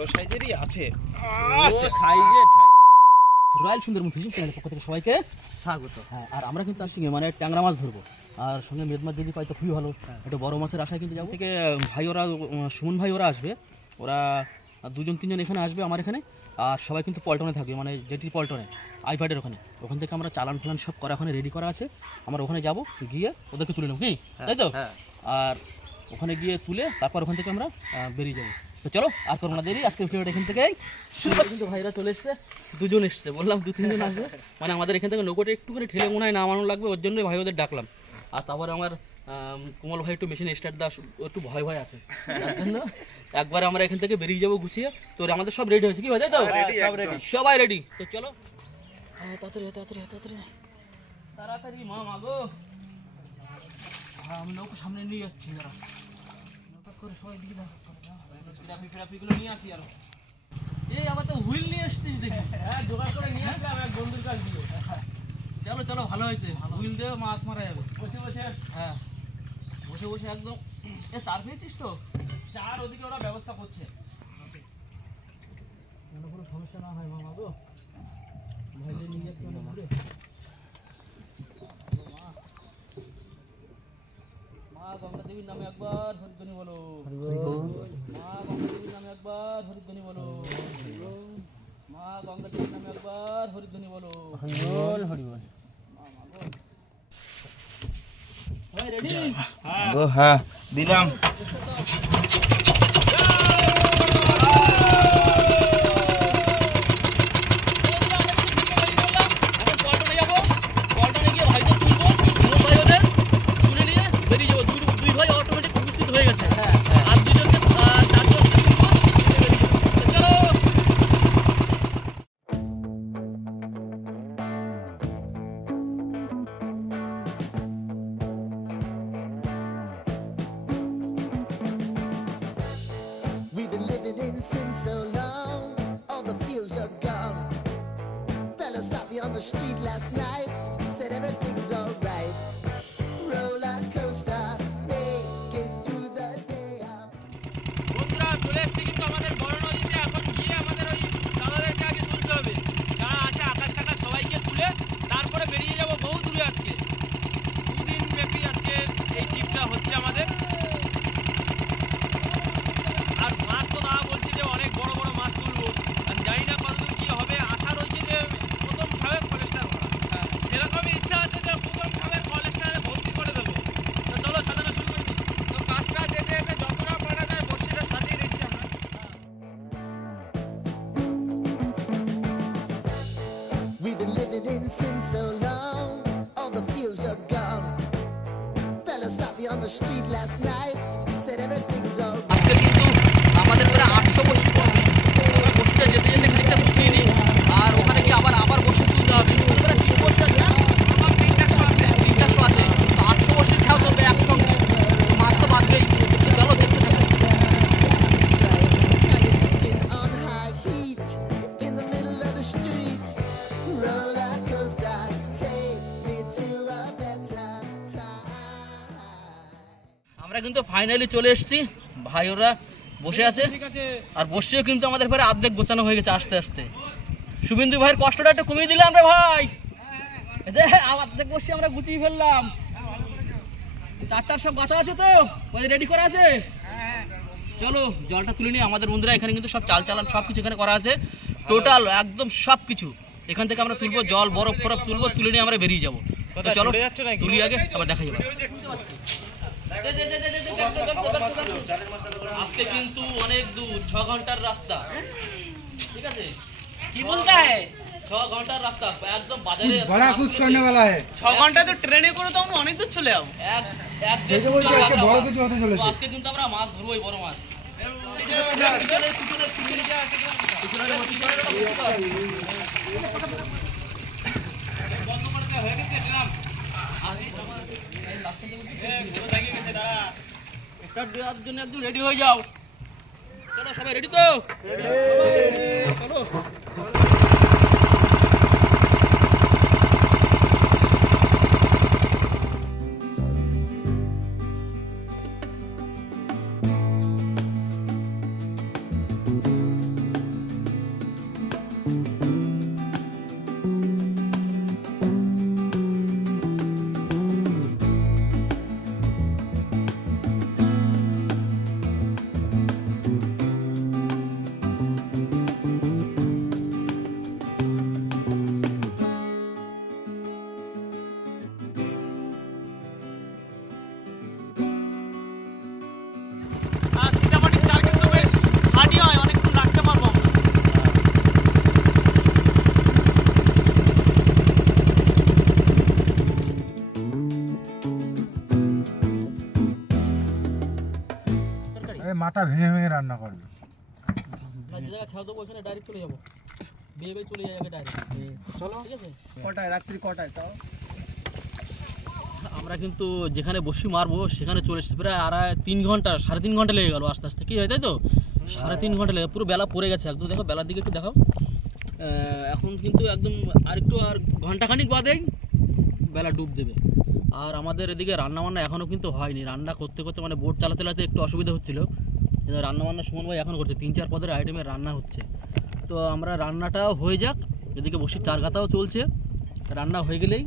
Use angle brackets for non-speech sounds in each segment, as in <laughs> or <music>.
বড় সাইজেরই আছে। সাইজের রয়্যাল সুন্দরবন ফিশিং চ্যানেলের পক্ষ থেকে সবাইকে স্বাগত। হ্যাঁ আর আমরা কিন্তু আসছি মানে ট্যাংরা মাছ ধরবো। আর সঙ্গে মেদ মাছ যদি পাই তো খুবই ভালো। একটু বড় মাছের আশায় কিন্তু যাব। থেকে ভাই ওরা সুমন ভাই ওরা আসবে। ওরা দুজন তিনজন এখানে আসবে আমার এখানে। আর সবাই কিন্তু পল্টনে থাকবে মানে যেটি পল্টনে আইফাইডের ওখানে। ওখান থেকে আমরা চালান ফালান সব করা ওখানে রেডি করা আছে। আমরা ওখানে যাব গিয়ে ওদেরকে তুলে নেব কি? তাই তো? হ্যাঁ। আর ওখানে গিয়ে তুলে তারপর ওখান থেকে আমরা বেরিয়ে যাব। তো চলো আর করব না দেরি আজকে ভিডিওটা এখান থেকে শুরু করি। কিন্তু ভাইরা চলে এসছে দুজন এসছে বললাম দু তিনজন <laughs> আসবে। মানে আমাদের এখান থেকে নৌকোটা একটুখানি ঠেলে মনে হয় নামানো লাগবে ওর জন্যই ভাই ওদের ডাকলাম। আর তারপরে আমার আম, কোমল ভাই একটু মেশিন স্টার্ট দাস একটু ভয় ভয় আছে। জন্য একবার আমরা এখান থেকে বেরিয়ে যাব গুছিয়ে। তো আমাদের সব রেডি হয়েছে কি ভাই তো? সবাই রেডি তো চলো। হ্যাঁ তাড়াতাড়ি তাড়াতাড়ি তাড়াতাড়ি। তাড়াতাড়ি মা মাগো হ্যাঁ আমি নৌকো সামনে নিয়ে যাচ্ছি যারা নৌকা করে সবাই দিকে দেখো ফেরাপি ফেরাপিগুলো নিয়ে আসি আর। এই আবার তো হুইল নিয়ে এসছিস দেখি। হ্যাঁ জোগাড় করে নিয়ে আসলাম এক বন্ধুর কাছ দিয়ে। চলো চলো ভালো হয়েছে। হুইল দিয়ে মাছ মারা যাবে। বসে বসে। হ্যাঁ বসে বসে একদম। এ চার পেয়েছিস তো? চার ওদিকে ওরা ব্যবস্থা করছে। কোনো সমস্যা না হয় মামা গো ভাইদের নিয়ে যাচ্ছি অনেক দূরে মা গঙ্গা দেবীর নামে একবার হরিধ্বনি বলো। মা গঙ্গা দেবীর নামে একবার হরিধ্বনি বলো। মা গঙ্গা দেবীর নামে একবার হরিধ্বনি বলো। হরিবল হরিবল। হ্যাঁ দিলাম। Been living in sin so long, all the fields are gone. Fella stopped me on the street last night, said everything's alright. Roller coaster, make it through the day. বন্ধুরা চলে এসেছি কিন্তু আমাদের বড় নদীতে এখন গিয়ে আমাদের ওই দাদাদেরকে আগে তুলতে হবে যারা আছে আকাশ টাকা সবাইকে তুলে তারপরে বেরিয়ে যাব বহু দূরে আজকে দুদিন ব্যাপী আজকে এই ট্রিপটা হচ্ছে আমাদের all are gone. Fella stopped me on the street last night, said everything's alright. আজকে কিন্তু আমাদের প্রায় আটশো বসে বসতে যেতে যেতে খানিকটা আমরা কিন্তু ফাইনালি চলে এসেছি। ভাই ওরা বসে আছে। আর বসেও কিন্তু আমাদের পরে অর্ধেক গোছানো হয়ে গেছে আস্তে আস্তে। শুভেন্দু ভাইয়ের কষ্টটা একটু কমিয়ে দিলাম রে ভাই। অর্ধেক বসে আমরা গুছিয়ে ফেললাম। চারটার সব কথা আছে তো? ওই রেডি করা আছে? চলো জলটা তুলে নিয়ে আমাদের বন্ধুরা এখানে কিন্তু সব চাল চালান সব কিছু এখানে করা আছে। টোটাল একদম সব কিছু এখান থেকে আমরা তুলবো জল বরফ ফরফ তুলবো তুলে নিয়ে আমরা বেরিয়ে যাব। চলো? তুলি আগে আবার দেখা যাবে আজকে কিন্তু অনেক দূর ছ ঘন্টার রাস্তা ঠিক আছে কি বলতে হয় ছ ঘন্টার রাস্তা একদম বাজারে बड़ा कुछ करने वाला है ছ ঘন্টা তো ট্রেনে করে তো আমরা অনেক দূর চলে যাবো এক এক দেড় এই যে বলছি ঘন্টা একটা লাগবে বড় আমার। কিছু হতে তো চলেছে আজকে কিন্তু আমরা মাছ ধরবো এই বড় মাছ একটা দেওয়ার জন্য একদম রেডি হয়ে যাও। চলো সবাই রেডি তো? চলো। মাথা ভেঙে ভেঙে রান্না করবে। না যে জায়গায় খেয়াল ডাইরেক্ট চলে যাব। বিয়ে চলে যাবে ডাইরেক্ট চলো ঠিক আছে? কটায়? রাত্রি কটায়? তাও আমরা কিন্তু যেখানে বসি মারবো সেখানে চলে এসেছি। প্রায় আড়াই তিন ঘণ্টা সাড়ে তিন ঘণ্টা লেগে গেল আস্তে আস্তে। কি হয় তাই তো? সাড়ে তিন ঘণ্টা লেগে পুরো বেলা পড়ে গেছে। একদম দেখো বেলার দিকে একটু দেখাও। আহ, এখন কিন্তু একদম আর একটু আর ঘন্টাখানিক বাদেই বেলা ডুব দেবে। আর আমাদের এদিকে রান্না বান্না এখনও কিন্তু হয়নি। রান্না করতে করতে মানে বোট চালাতে চালাতে একটু অসুবিধা হচ্ছিল। কিন্তু রান্না বান্না সুমন ভাই এখন করছে। তিন চার পদের আইটেমের রান্না হচ্ছে। তো আমরা রান্নাটাও হয়ে যাক এদিকে বসে চার গাতাও চলছে। রান্না হয়ে গেলেই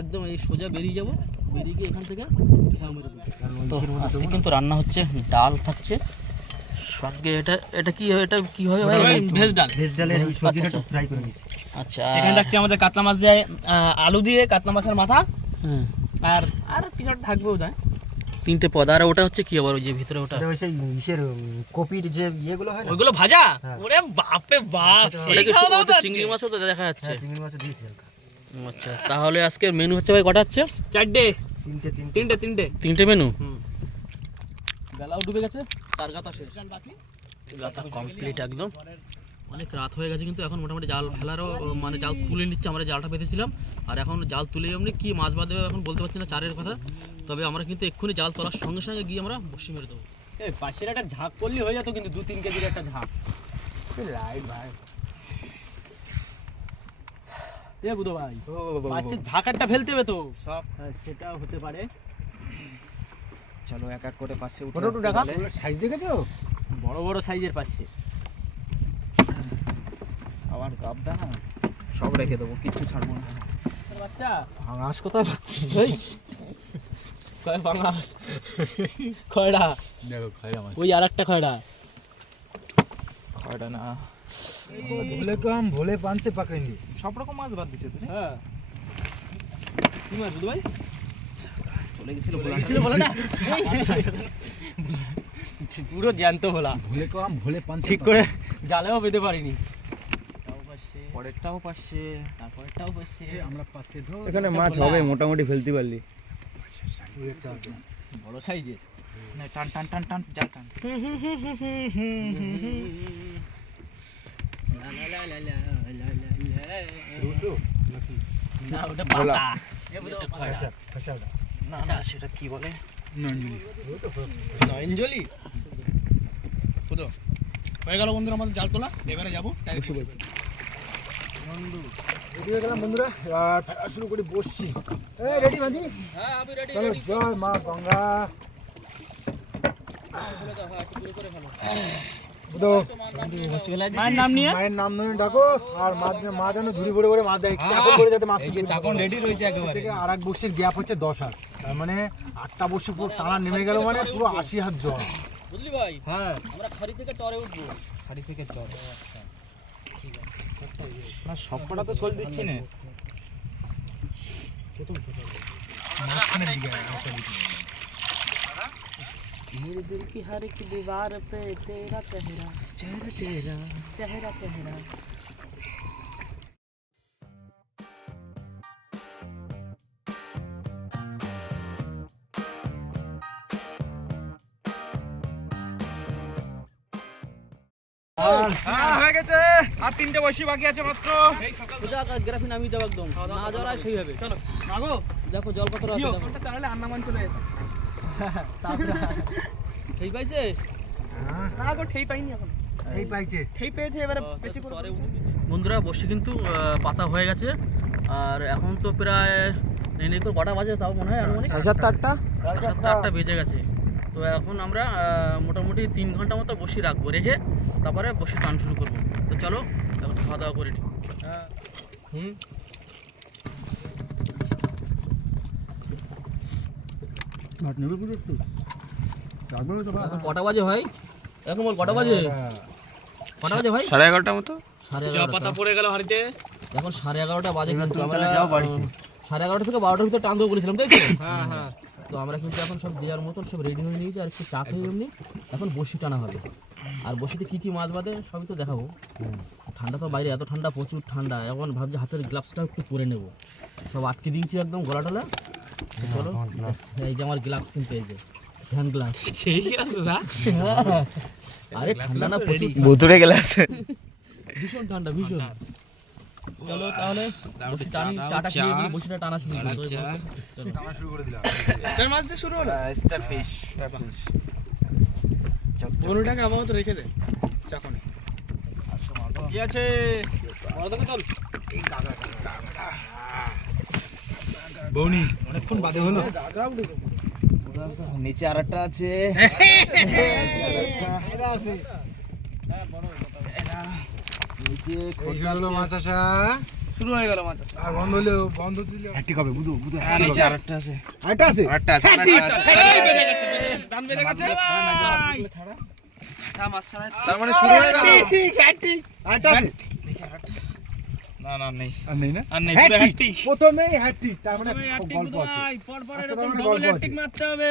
একদম এই সোজা বেরিয়ে যাব। বেরিয়ে গিয়ে এখান থেকে। তো আজকে কিন্তু রান্না হচ্ছে ডাল থাকছে। সঙ্গে এটা এটা কি এটা কি হবে ভাই? ভেজ ডাল। ভেজ ডালের আচ্ছা, সবজিটা আচ্ছা। একটু ফ্রাই করে নিচ্ছি। আচ্ছা। এখানে থাকছে আমাদের কাতলা মাছ দিয়ে আলু দিয়ে কাতলা মাছের মাথা। হুম। আর আর কিছু একটা থাকবে ওটা তিনটে পদ। আর ওটা হচ্ছে কি আবার ওই যে ভিতরে ওটা? ওই সেই ইসের কপির যে ইয়েগুলো হয় ওইগুলো ভাজা? হ্যাঁ। ওরে বাপে বাপ সেই খাওয়া দাওয়া চিংড়ি মাছও তো দেখা যাচ্ছে। হ্যাঁ চিংড়ি মাছ দিয়েছি আচ্ছা তাহলে আজকের মেনু হচ্ছে ভাই কটা হচ্ছে? চারটে। তিনটে তিনটে। তিনটে তিনটে। মেনু বেলাও ডুবে গেছে চার গাতা শেষ। গাতা কমপ্লিট একদম। অনেক রাত হয়ে গেছে কিন্তু এখন মোটামুটি জাল ফেলারও মানে জাল তুলে নিচ্ছে আমরা জালটা পেতেছিলাম আর এখন জাল তুলে এমনি কি মাছ বাঁধবে এখন বলতে পারছি না চারের কথা। তবে আমরা কিন্তু এক্ষুনি জাল তোলার সঙ্গে সঙ্গে গিয়ে আমরা বসি মেরে দেবো। এই পাশের একটা ঝাঁক করলে হয়ে যেত কিন্তু দু তিন কেজির একটা ঝাঁক। লাইট ভাই। এ বুধো ভাই পাশের ঝাঁক একটা ফেলতে হবে তো। সব। সেটাও হতে পারে। চলো এক এক করে পাশে ওটা একটু দেখা। সাইজ দেখেছ? বড় বড় সাইজের পাশে। আবার গাবদা না। সব রেখে দেবো কিছু ছাড়বো না। বাচ্চা? হাঁস কোথায় পাচ্ছি দেখো মাছ। ওই আর একটা না। ভোলে কম ভোলে পানসে পাকড়েঙ্গে সব রকম মাছ বাদ দিছে তুমি হ্যাঁ। কি মাছ বুধ ভাই চলে গেছিল ছিল না? পুরো জ্যান্ত ভোলা। ভোলে কম ভোলে পানসে ঠিক করে জালেও পেতে পারিনি। পরেরটাও পাশে। তারপরটাও বসছে আমরা পাশে ধর। এখানে মাছ হবে মোটামুটি ফেলতে পারলি। বড় সাইজের। টান টান টান টান যা টান। না ওটা পাতা না না সেটা কি বলে? নয়নজলি হয়ে গেল বন্ধুরা আমাদের জাল তোলা। এবারে যাব রেডি হয়ে গেলাম বন্ধুরা আর ফেলা শুরু করি বসছি। এই রেডি মাঝি হ্যাঁ আমি রেডি চলো জয় মা গঙ্গা। মায়ের নাম নিয়ে? মায়ের নাম ধরে ডাকো আর মা মা যেন ঝুড়ি ভরে ভরে মাছ দেয় চাকর করে যাতে মাছ চাকর রেডি রয়েছে একেবারে। থেকে আর এক বর্ষের গ্যাপ হচ্ছে দশ হাত। তার মানে আটটা বর্ষে পুরো টানা নেমে গেল মানে পুরো আশি হাত জল। বুঝলি ভাই? হ্যাঁ। আমরা খাড়ি থেকে চরে উঠবো। থেকে চল না সব কটা তো সোল দিচ্ছি না মাঝখানের দিকে একটা দিকে। मेरे दिल की हर एक दीवार पे तेरा चेहरा चेहरा चेहरा चेहरा चेहरा হ্যাঁ গেছে। আর তিনটে বসি বাকি আছে মাত্র। সোজা গ্রাফি নামিয়ে যাব একদম না জড়ায় সেইভাবে চলো দেখো জল কত আছে দেখো। ওটা চালালে আন্দামান চলে যেত। <laughs> সেই পাইছে? না গো ঠেই পাইনি এখন। এই পাইছে। ঠেই পেয়েছে এবারে বেশি করে বন্ধুরা বসে কিন্তু পাতা হয়ে গেছে। আর এখন তো প্রায় নেই নেই করে কটা বাজে তাও মনে হয় সাড়ে সাতটা আটটা। সাড়ে সাতটা আটটা বেজে গেছে। তো এখন আমরা মোটামুটি তিন ঘণ্টা মতো বসি রাখব রেখে তারপরে বসে টান শুরু করব। তো চলো এখন খাওয়া দাওয়া করে নিই। হুম এখন কটা বাজে ভাই? এখন বল কটা বাজে? কটা বাজে ভাই? সাড়ে এগারোটার মতো? সাড়ে পাতা পড়ে গেল হাড়িতে। এখন সাড়ে এগারোটা বাজে কিন্তু আমরা আহ, সাড়ে এগারোটা থেকে বারোটার ভিতরে টান দেবো বলেছিলাম তাই তো? হ্যাঁ হ্যাঁ। তো আমরা কিন্তু এখন সব দেওয়ার মতন সব রেডি হয়ে নিয়েছি আর একটু চা খেয়ে এমনি এখন বসি টানা হবে। আর বসিতে কি কী মাছ বাঁধে সবই তো দেখাবো। ঠান্ডা তো বাইরে এত ঠান্ডা প্রচুর ঠান্ডা। এখন ভাবছি হাতের গ্লাভসটা একটু পরে নেব। সব আটকে দিয়েছি একদম গলা টলা। চলো এই যে আমার গ্লাভস কিন্তু এই যে হ্যান্ড গ্লাস <laughs> সেই না আরে ঠান্ডা না প্রচুর ভুতুরে গ্লাস ভীষণ ঠান্ডা ভীষণ। চলো তাহলে চাটা খেয়ে বসিটা টানা শুরু করি চলো। টানা শুরু করে দিলাম। স্টার মাছ দিয়ে শুরু হলো? স্টার ফিশ বনুটাকে আপাতত রেখে দে চাকনে কি আছে? বড় বৌনি অনেকক্ষণ বাদে হলো। নিচে আর একটা আছে। নিচে এই শুরু হলো মাছ আসা। শুরু হয়ে গেল মাছ আর বন্ধ হলো বন্ধ দিলে। হ্যাটি কবে? বুধু বুধু নিচে আর আছে। আরেকটা আছে? আরেকটা আছে দান বেঁধে গেছে তার মানে শুরু হয়ে গেল। আরেকটা আছে? না না নেই। আর নেই না? আর নেই পুরো হ্যাট্রিক প্রথমেই হ্যাট্রিক তার মানে গল্প আছে। পর পর এরকম মানে ডবল হ্যাট্রিক মারতে হবে।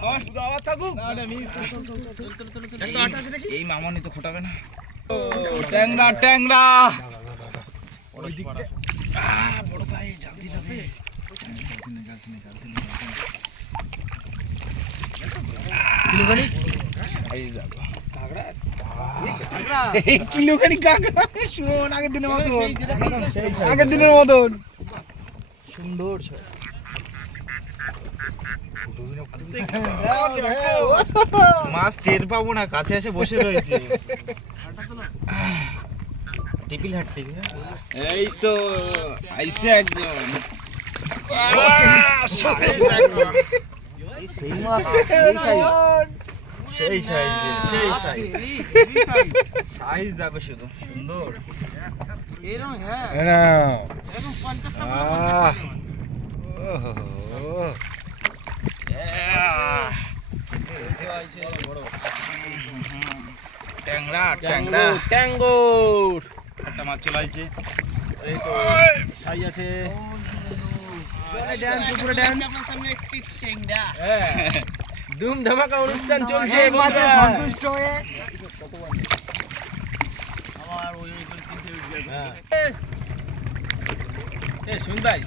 আবার আবার থাকুক এই মামনি তো খোটাবে না। ট্যাংরা ট্যাংরা। বড় দে। আগের দিনের মতন। সুন্দর মাছ টের পাবো না কাছে এসে বসে রয়েছে। টিপিল হাট থেকে এই তো আইসে একজন। সেই মাছ সেই সাইজ। সেই সাইজ সেই সাইজ। সাইজ দেখো শুধু সুন্দর। ট্যাংরা ট্যাংরা। ট্যাঙ্গোর একটা মাছ চলে আসছে। এই তো সাই আছে। ড্যান্স উপরে ড্যান্স ধুম ধামাকা অনুষ্ঠান চলছে। সন্তুষ্ট হয়ে আমার ওই ওই করে তিনটে উঠে এ শুন ভাই।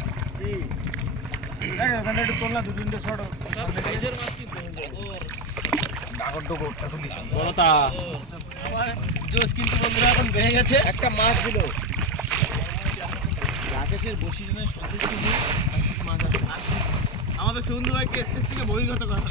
কিন্তু বন্ধুরা এখন বেড়ে গেছে। একটা মাছ দিল। রাকেশের বসি জন্য সন্তুষ্ট মাছ আছে। আমাদের সুন্দর ভাইকে স্টেজ থেকে বহির্গত করা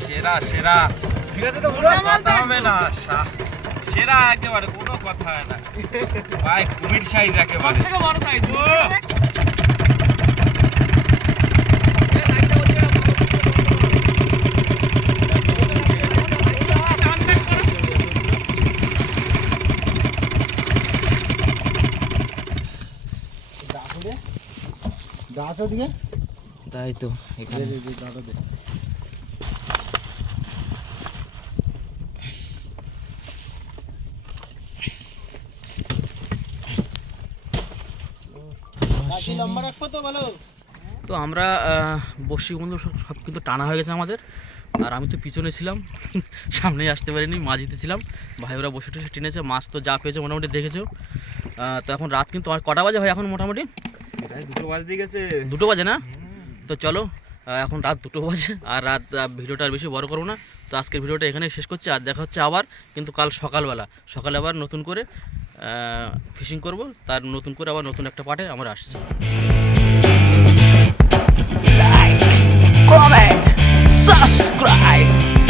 সেরা সেরা। ঠিক আছে তো কোনো কথা হবে না সেরা একেবারে কোনো কথা হয় না। ভাই কুমির সাইজ একেবারে। বড় সাইজ। তাই তো এখানে। তো আমরা বন্ধু সব কিন্তু টানা হয়ে গেছে আমাদের। আর আমি তো পিছনে ছিলাম <laughs> সামনেই আসতে পারিনি মাঝিতে ছিলাম। ভাই ওরা বসে টসে টেনেছে মাছ তো যা পেয়েছে মোটামুটি দেখেছ। তো এখন রাত কিন্তু আর কটা বাজে ভাই এখন মোটামুটি? দুটো বাজতে গেছে। দুটো বাজে না? তো চলো এখন রাত দুটো বাজে আর রাত ভিডিওটা আর বেশি বড় করব না। তো আজকের ভিডিওটা এখানে শেষ করছি আর দেখা হচ্ছে আবার কিন্তু কাল সকালবেলা। সকালে আবার নতুন করে ফিশিং করব তার নতুন করে আবার নতুন একটা পার্টে আমরা আসছি। Subscribe.